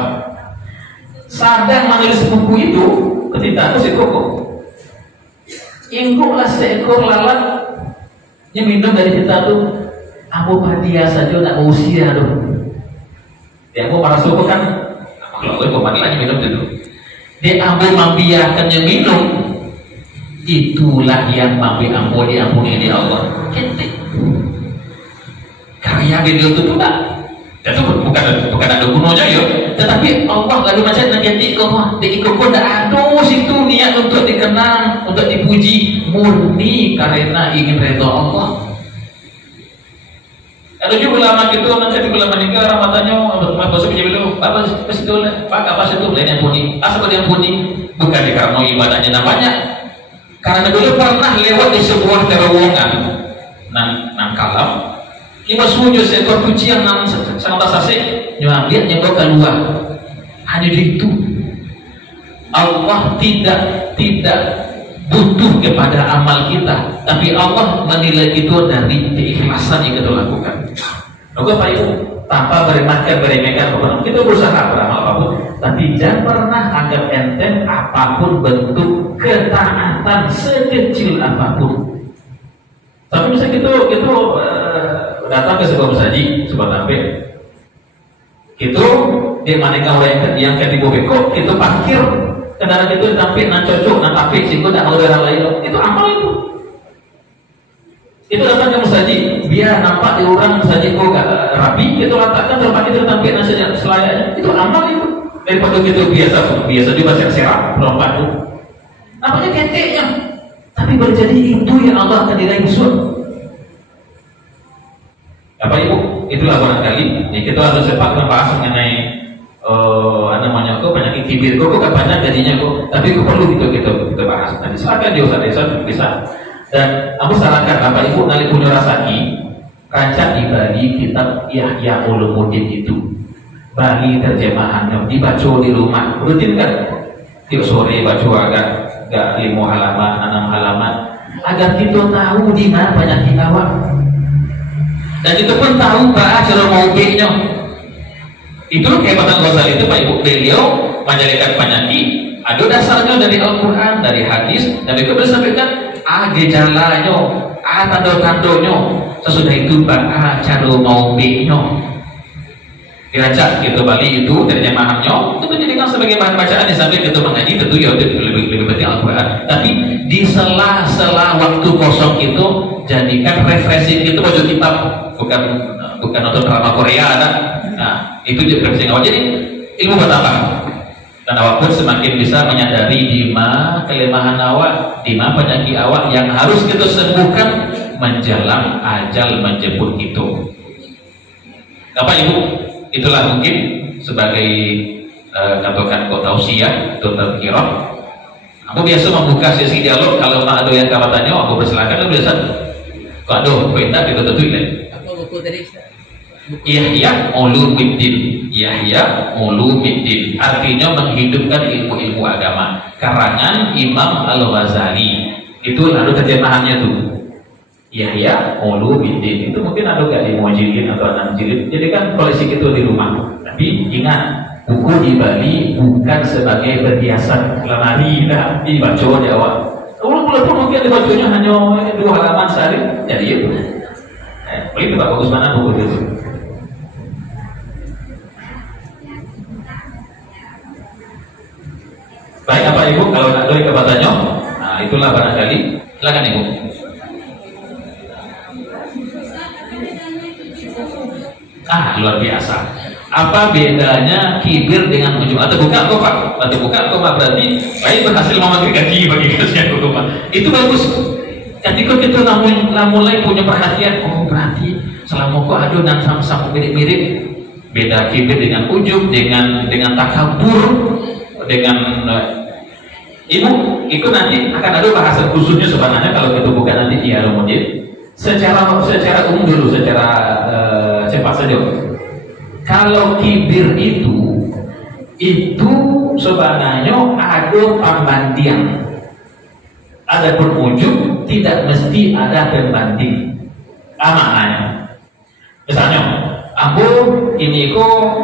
sadang menulis buku itu ketika aku sekoko ingkuklah seekor lalat yang minum dari kita tuh aku dia saja nak usia tuh dia aku para suku kan kalau aku kemana lagi minum dulu dia ambil membiarkannya minum itulah yang ambil diampuni di Allah karya video itu tuh tak itu bukan ada gunanya ya, tetapi Allah lalu macam nak ketik kau, diikut pun dah ada situ niat untuk dikenang, untuk dipuji, murni karena ingin redha Allah. Ada juga ulama gitu, nanti ulama meninggal orang matanya, apa sih dulu, apa sih itu, apa sih itu, lain yang puni, asal yang puni, bukan karena ibadahnya namanya, karena dulu pernah lewat di sebuah terowongan, nang kalam. Ibu sujud seekor kucing yang sangat sase, nyambil nyebok keluar, hanya itu. Allah tidak butuh kepada amal kita, tapi Allah menilai itu dari keikhlasan yang kita lakukan. Maka Pak Ibu, tanpa meremehkan kita berusaha beramal apapun, tapi jangan pernah anggap enteng apapun bentuk ketaatan sekecil apapun. Tapi misalnya kita datang ke sebuah saji, sebuah tampil, itu dia maneka orang yang kayak di bobeko, itu parkir kendaraan itu tampil nan cocok nan apik sehingga tidak mau orang lain, itu amal itu. Itu datang ke musaji, biar nampak di orang musaji kok gak rapi, itu letakkan tempat itu tampil nan selayaknya, itu amal itu. Daripada gitu biasa juga serap lompat itu. Namanya keteknya, tapi berjadi itu yang Allah akan diraih musuh. Apa Ibu? Itulah barangkali ya, kita harus cepat membahas mengenai namanya kok penyakit kibir kok gak banyak jadinya kok, tapi kok perlu kita bahas. Nanti silakan di Ustaz bisa. Dan aku sarankan Bapak Ibu nanti punya rasaki kaca di Bali kitab Yahya Ulumuddin itu. Bali terjemahannya dibaca di rumah rutin kan? Tiap sore baca agak 5 halaman, 6 halaman agar kita tahu di mana penyakit awak. Dan kita pun tahu bahwa cara mau B-nya. Itu kehebatan Ghazali itu Pak Ibu, beliau menjadikan penyakit ada dasarnya dari Al-Quran, dari hadis, dan beliau bersampaikan gejalanya, tanda-tandanya. Sesudah itu bahwa cara mau B-nya dirajak gitu Bali itu terjemahannya itu menjadikan sebagai bahan bacaan sampai kita mengaji tentu ya lebih penting Al-Quran, tapi di sela-sela waktu kosong itu jadikan refreshing itu baca kitab, bukan nonton drama Korea ada. Nah itu jadi refreshing awal, jadi ilmu bertambah dan awak pun semakin bisa menyadari di mana kelemahan awak, di mana penyakit awak yang harus kita sembuhkan menjelang ajal menjemput itu. Apa Ibu? Itulah mungkin sebagai katakan tausiah atau tadhkirah. Aku biasa membuka sesi dialog kalau ada yang kawan tanya, aku persilakan biasa. Kalau ada perintah kita tentu ini. Apa buku tadi? Yahya Ulumuddin. Yahya Ulumuddin artinya menghidupkan ilmu-ilmu agama. Karangan Imam Al-Ghazali. Itu lalu terjemahannya tuh. Yahya Ulumuddin itu mungkin ada gak di Muwajjilin atau anak jilid. Jadi kan koleksi itu di rumah. Tapi ingat, buku di Bali bukan sebagai perhiasan lemari, tidak dibaca di awal. Walaupun mungkin dibacanya hanya 2 halaman sehari, jadi itu. Itu Pak bagus mana buku itu. Baik apa Ibu, kalau ada yang kebatanya, nah itulah barangkali. Silakan Ibu. Luar biasa. Apa bedanya kibir dengan ujub? Atau bukan kok Pak? Atau bukan kok Pak? Berarti baik berhasil memegang gaji bagi kasihan kok Pak. Itu bagus. Ketika kita mulai punya perhatian, oh berarti selama kok ada dan sama-sama mirip-mirip. Beda kibir dengan ujub, dengan takabur, dengan Ibu, itu nanti akan ada bahasa khususnya sebenarnya kalau kita buka nanti di Ulumuddin. Secara umum dulu, secara cepat saja. Kalau kibir itu sebenarnya ada pembanding. Adapun ujub tidak mesti ada pembanding. Maknanya, misalnya, aku ini kok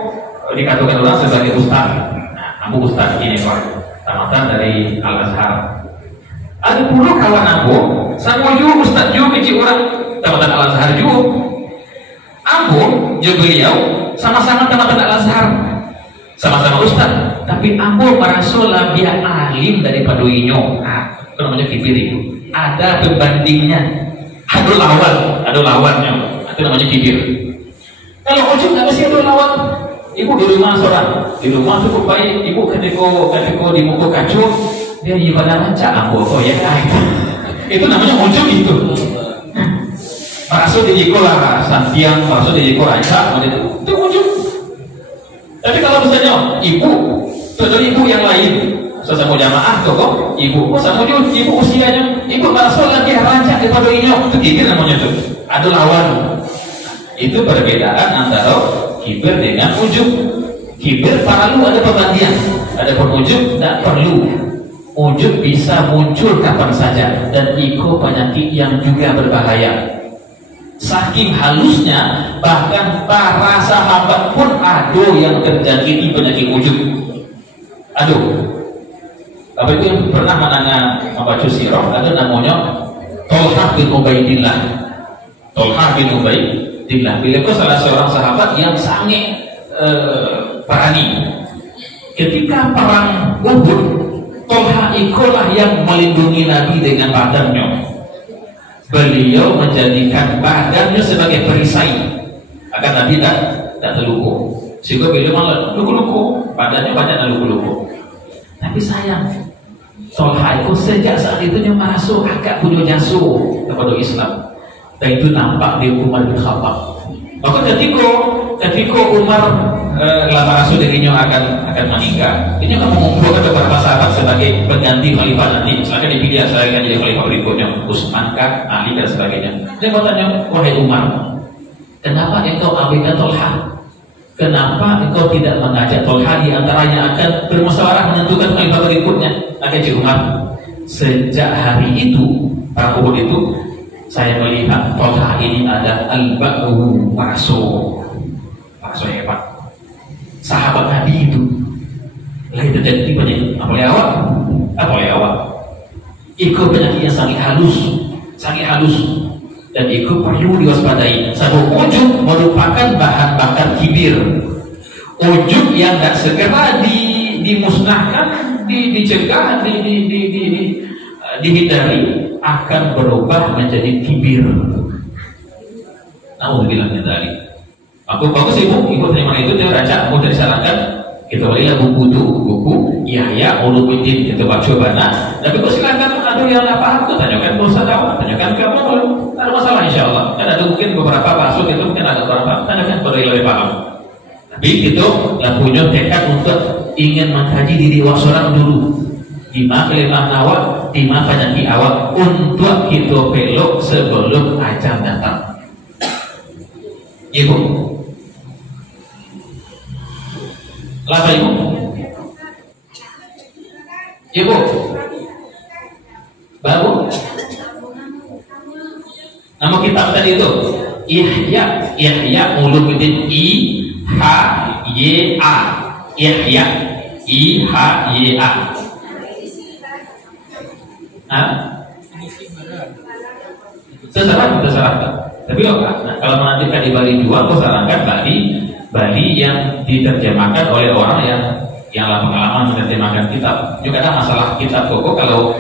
dikatakan orang sebagai ustaz. Nah, aku ustaz ini Pak, tamatan dari Al-Azhar. Ada puluh kawan aku, sama juga ustaz juga kecil orang tamatan Al-Azhar juga. Aku juga beliau sama-sama tamatan Al-Azhar, sama-sama ustaz. Tapi aku merasa lebih alim daripada inyo. Itu namanya kibir itu. Ada pembandingnya, ada lawannya. Itu namanya kibir. Kalau ujub nggak mesti ada lawan. Ibu di rumah seorang, di rumah cukup baik. Ibu ketika di muka kacau, dia ibadah macam aku ya. Itu namanya ujub itu. Maksud dijikolah santiang, maksud dijikolah aja, itu ujub. Tapi kalau misalnya ibu yang lain, sesama jamaah kok, ibu sama ibu usianya, ibu merasa lagi rancak daripada ini, itu kibir namanya tuh. Ada lawan. Itu perbedaan antara kibir dengan ujub. Kibir perlu ada pembandingan. Adapun ujub tidak perlu. Ujub bisa muncul kapan saja dan itu penyakit yang juga berbahaya. Saking halusnya bahkan para sahabat pun ada yang terjangkiti penyakit ujub. Aduh, apa itu yang pernah membaca sirah ada namanya Tolha bin Ubaidillah. Tolha bin Ubaidillah. Beliau itu salah seorang sahabat yang sangat berani. Ketika perang Uhud, Tolha ikulah yang melindungi Nabi dengan badannya. Beliau menjadikan badannya sebagai perisai agar Nabi tidak terluka. Sehingga beliau malah luku-luku, badannya banyak luku-luku. Tapi sayang, Tolha itu sejak saat itu masuk agak punya jasuh kepada Islam. Dan itu nampak di Umar bin Khattab. Maka ketika Umar lama rasul dirinya akan meninggal, ini akan mengumpulkan beberapa sahabat sebagai pengganti khalifah nanti. Misalkan dipilih saya akan jadi khalifah berikutnya, Utsman kah, Ali dan sebagainya. Dia bertanya, wahai Umar, kenapa engkau abaikan Tolha? Kenapa engkau tidak mengajak Tolha di antaranya akan bermusyawarah menentukan khalifah berikutnya? Akan Umar, sejak hari itu, para Uhud itu, saya melihat Tolha ini ada al-ba'u rasul hebat. Sahabat Nabi itu lahir terjadi penyakit apa lewat ikut penyakit yang sangat halus dan itu perlu diwaspadai. Sebab ujub merupakan bahan bakar kibir. Ujub yang tidak segera dimusnahkan, dicegah, dihindari akan berubah menjadi kibir. Nauzubillah min dzalik. Aku bagus ibu, ikut terima itu dia baca, mudah disarankan. Kita belilah buku Yahya Ulumuddin kita baca bana. Tapi kau silakan ada yang apa aku tanyakan dosa tahu, tanyakan ke apa kalau ada masalah insyaallah. Kan ada mungkin beberapa masuk itu mungkin ada beberapa tanyakan pada yang lebih paham. Tapi itu yang punya tekad untuk ingin mengkaji diri seorang dulu. Lima kelimah awak, lima penyakit awak untuk kita pelok sebelum ajal datang. Ibu. Lapa ibu? Ibu? Baru? Nama kitab tadi itu Ihya Ulumuddin I-H-Y-A Ihya I-H-Y-A. Terserah. Tapi kalau menantikan di Bali jual, aku sarankan Bali yang diterjemahkan oleh orang yang pengalaman menerjemahkan kitab. Juga ada masalah kitab koko kalau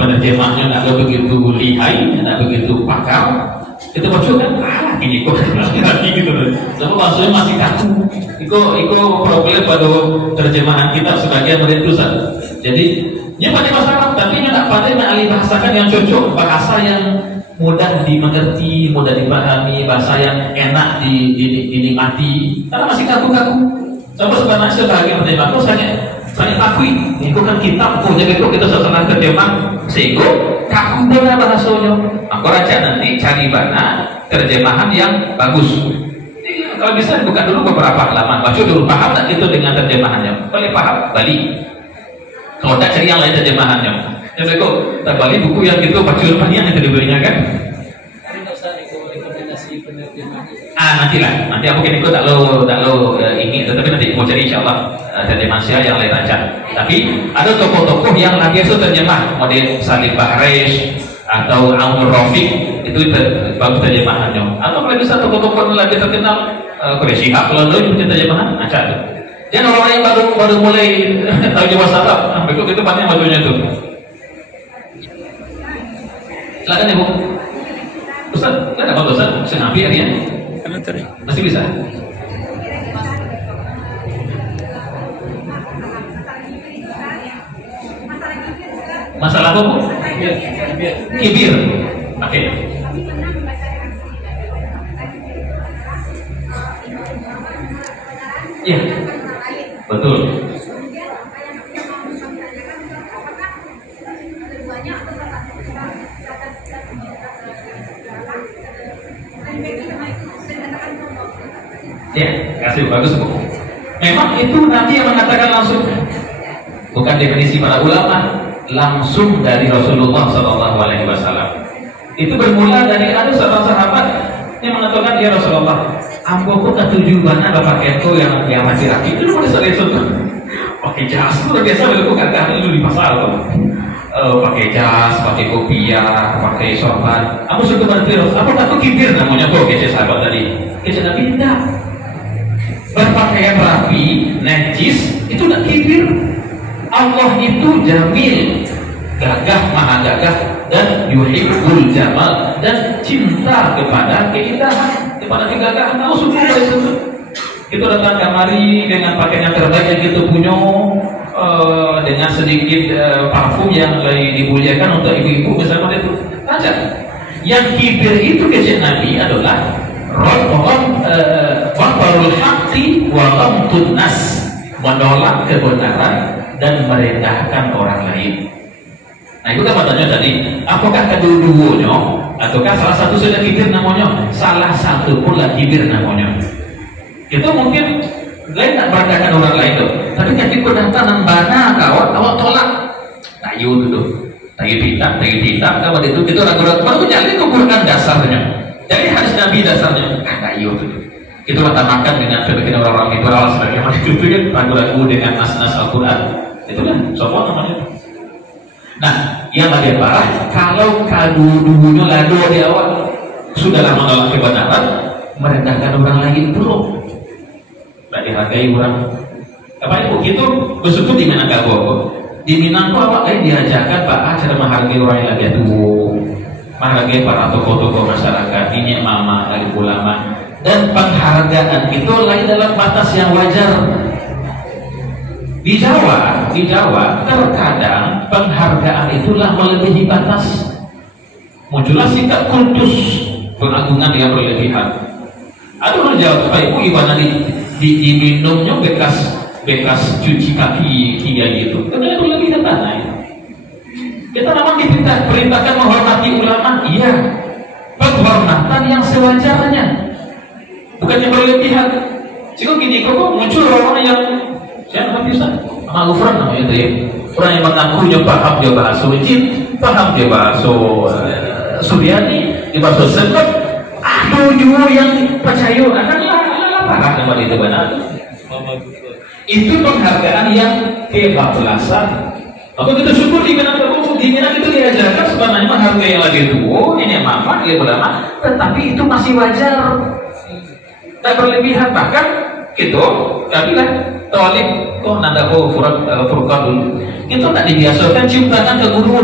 penerjemahnya tidak begitu lihai, tidak begitu pakar, itu maksud kan ini kok lagi gitu. Tapi maksudnya masih kaku. Iko problem pada terjemahan kitab sebagian merentusan. Jadi ini banyak masalah, tapi ini tidak pandai mengalih bahasakan yang cocok, bahasa yang mudah dimengerti, mudah dipahami, bahasa yang enak dinikmati. Karena masih kaku-kaku. Coba sebenarnya sebagai penerjemah aku saya akui, itu kan kitab, jadi kalau kita setelah terjemah, sehingga kaku benar bahasanya. Aku raja nanti cari mana terjemahan yang bagus. Jadi, kalau bisa buka dulu beberapa halaman, baca dulu paham tak itu dengan terjemahannya. Boleh paham, balik. Kalau tak cari yang lain terjemahannya. Jadi kok tak balik buku yang itu percuma yang dibelinya kan? Nanti aku kini tak lo ini, tetapi nanti mau cari insyaallah terjemahan saya yang lain aja. Tapi ada tokoh-tokoh yang lagi itu terjemah, model Salim Bahresh atau Aun Rafiq itu bagus terjemahannya. Atau kalau bisa tokoh-tokoh lagi terkenal Quraisy kalau lo punya terjemahan aja tuh. Dan orang yang baru mulai tahu bahasa Arab, begitu itu banyak bajunya tuh. Silakan ibu. Ustaz, kan apa Ustaz? Senapi ya? Masih bisa? Masalah apa bu? Kibir. Oke. Iya. Betul. Ya, kasih bagus bu. Memang itu nanti yang mengatakan langsung bukan definisi para ulama, langsung dari Rasulullah SAW. Itu bermula dari ada seorang sahabat yang mengatakan, ya Rasulullah, ambo kok ketujuh mana bapak keto yang masih rapi itu udah selesai pakai jas itu udah biasa dulu kagak dulu di pasar tuh. Pakai jas, pakai kopiah, pakai sorban. Aku suka bantu, apa aku kibir namanya kok kece sahabat tadi. Kece Nabi tidak. Berpakaian rapi, necis, itu tidak kibir. Allah itu jamil, gagah, maha gagah, dan yuhibbul jamal, dan cinta kepada keindahan, kepada kegagahan. Tahu suku dari situ. Itu datang kamari dengan pakaian yang terbaik yang kita punya, dengan sedikit parfum yang dimuliakan untuk ibu-ibu misalnya itu aja. Yang kibir itu kece Nabi adalah Wafarul haqqi wa ghamtun nas, menolak kebenaran dan merendahkan orang lain. Nah itu kan katanya tadi, apakah kedua-duanya ataukah salah satu sudah kibir namanya? Salah satu pun lah kibir namanya. Itu mungkin lain tak merendahkan orang lain tuh, tapi ketika datang bana kawan awak tolak, tayu dulu, tayu pitak kawan itu kita ragu-ragu baru jalan kuburkan dasarnya. Jadi hadis Nabi dasarnya tayu dulu. Kita makan dengan pemikiran orang-orang liberal sebagaimana itu kan ragu-ragu dengan nas-nas Al-Quran. Itulah soal namanya. Nah, yang lebih parah kalau dulunya lado di awal sudahlah menolak kebenaran, merendahkan orang lain belum. Tidak dihargai orang. Apa itu? Itu bersyukur di Minangkabau. Di Minangkabau apa lain diajarkan Pak cara menghargai orang yang lagi tua, menghargai para tokoh-tokoh masyarakat, ini mama dari ulama, dan penghargaan itu lain dalam batas yang wajar. Di Jawa terkadang penghargaan itulah melebihi batas. Muncullah sikap kultus pengagungan yang berlebihan. Ada orang Jawa, Pak Ibu gimana diminumnya bekas cuci kaki kiai itu, karena itu lebih ke tanah ya. Kita memang diperintahkan menghormati ulama, iya, penghormatan yang sewajarnya, bukan yang berlebihan. Jika gini kok muncul orang yang saya bisa Al-Ghufran namanya itu ya, orang yang mengaku dia paham dia bahasa Wajib, paham dia bahasa Suryani, dia bahasa Sebab, aduh juga yang percaya akan parah sama itu benar. Itu penghargaan yang kebablasan. Maka kita syukur di Minangkabau itu diajarkan sebenarnya menghargai yang lagi tua, ini mama, dia ulama, tetapi itu masih wajar, tak berlebihan. Bahkan gitu, kabilah Talib kok nanda furqan dulu. Itu tak dibiasakan cium tangan ke guru,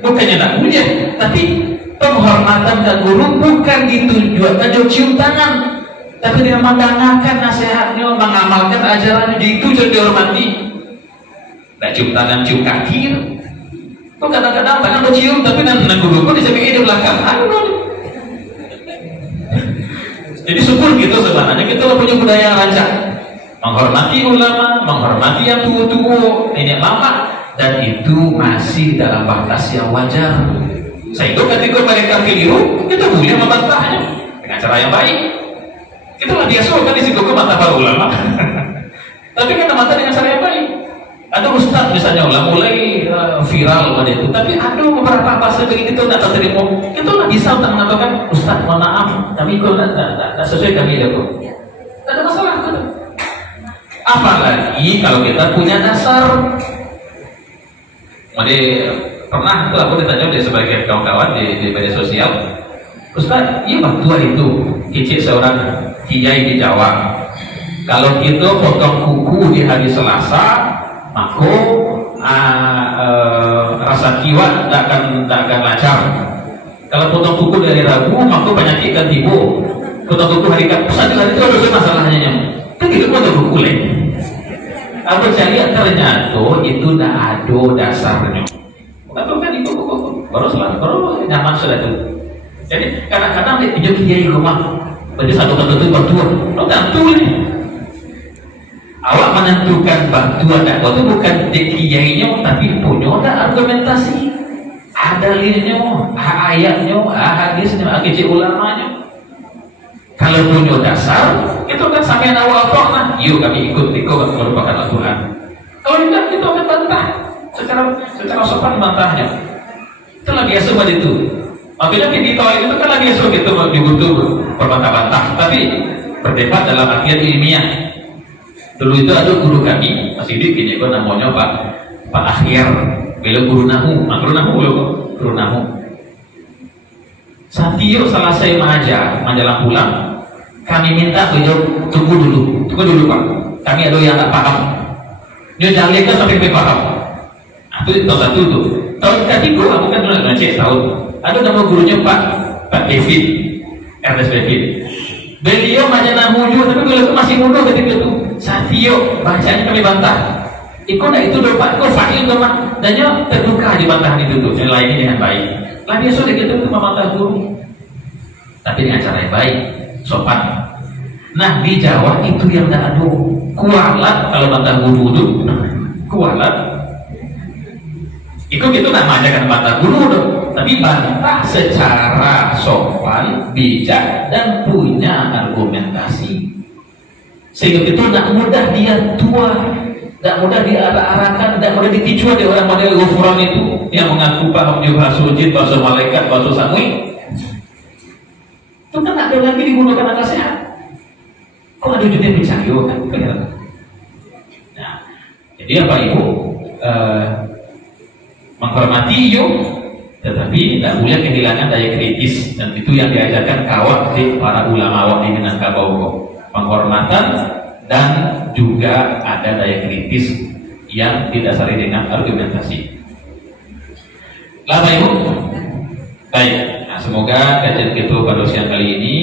bukannya tak punya, tapi penghormatan ke guru bukan ditujukan cium tangan, tapi dia mendengarkan nasihatnya, mengamalkan ajarannya, itu jadi dihormati. Tak cium tangan, cium kaki. Kok kadang-kadang tangan cium, tapi dan guru pun disebutnya di belakang. Jadi syukur gitu sebenarnya kita punya budaya yang rancak, menghormati ulama, menghormati yang tua-tua, nenek mama, dan itu masih dalam batas yang wajar. Sehingga ketika mereka keliru, kita boleh membantahnya dengan cara yang baik. Itulah biasa kan di situ ke mata para ulama. Tapi kita mata dengan cara yang baik. Ada ustaz misalnya mulai viral pada itu, tapi ada beberapa pasal begitu kita tidak terima. Kita nggak bisa untuk mengatakan ustaz mohon maaf, tapi kalau tidak sesuai kami itu, tidak ada masalah. Apalagi kalau kita punya dasar. Jadi pernah tuh aku ditanya oleh sebagian kawan-kawan di media sosial, Ustaz, iya tua itu kicik seorang kiai di Jawa. Kalau kita potong kuku di hari Selasa, maka rasa kiwat tak akan lancar. Kalau potong kuku dari Rabu, maka penyakit akan timbul. Potong kuku hari Kamis, itu ada masalahnya. Kan tidak potong kuku lain. Apa cari ternyata itu tidak ada dasarnya. Atau kan itu baru nyaman sudah itu. Jadi kadang-kadang dia kiai rumah, berarti satu itu batuan, lo tentu ini. Awak menentukan batuan dan itu bukan kiainya, tapi punya ada argumentasi, ada dalilnya, ayatnya, hadisnya, kecil ulamanya. Kalau punya dasar, itu kan sampai awal apa? Yuk kami ikut merupakan aturan. Kalau tidak kita akan bantah secara sopan bantahnya. Kita lagi biasa pada itu. Makanya di toilet itu kan lagi biasa gitu butuh berbantah-bantah, tapi berdebat dalam artian ilmiah. Dulu itu ada guru kami masih di sini, namanya Pak Akhir, beliau guru nahu Satio selesai menjelang pulang, kami minta beliau tunggu dulu Pak, kami ada yang tak paham, dia jangan lihat sampai paham. Itu tahun satu tuh, tahun ketiga aku kan udah ngaji tahun, ada nama gurunya Pak David, Ernest David, beliau nahu juga, tapi beliau masih muda ketika itu. Satio bacanya kami bantah, ikut itu doa, ikut fahil doa, dannya terluka di bantahan itu tuh, yang lainnya dengan baik. Lagi sudah gitu itu membantah guru, tapi dengan cara yang baik, sopan. Nah di Jawa itu yang tak ada kualat kalau bantah guru itu, kualat. Ikut itu namanya kan bantah guru dong, tapi bantah secara sopan, bijak dan punya argumentasi. Sehingga itu tak mudah dia tua, tak mudah diarah-arahkan, tak mudah dipicu oleh orang model gufuran itu yang mengaku paham juga bahasa jin, bahasa malaikat, bahasa sanwi. Itu kan ada lagi digunakan akal sehat. Kok ada juga yang percaya kan? Nah, jadi apa ibu? Menghormati yuk, tetapi tidak boleh kehilangan daya kritis, dan itu yang diajarkan kawat di para ulama awak di Minangkabau. Penghormatan dan juga ada daya kritis yang didasari dengan argumentasi. Lama ibu, baik. Nah, semoga kajian kita pada siang kali ini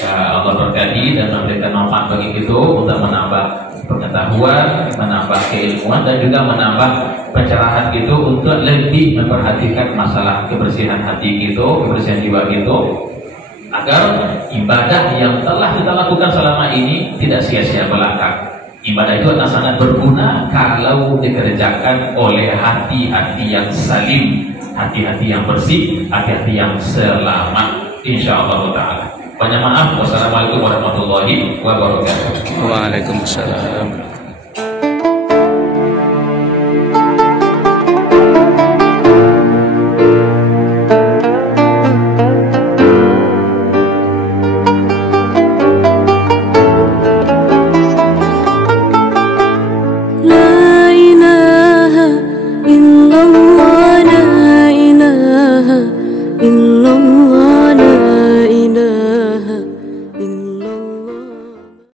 Allah berkati dan memberikan manfaat bagi kita untuk menambah pengetahuan, menambah keilmuan dan juga menambah pencerahan kita untuk lebih memperhatikan masalah kebersihan hati kita, kebersihan jiwa kita, agar ibadah yang telah kita lakukan selama ini tidak sia-sia belaka. Ibadah itu akan sangat berguna kalau dikerjakan oleh hati-hati yang salim, hati-hati yang bersih, hati-hati yang selamat, insyaallah ta'ala. Banyak maaf. Wassalamualaikum warahmatullahi wabarakatuh. Waalaikumsalam.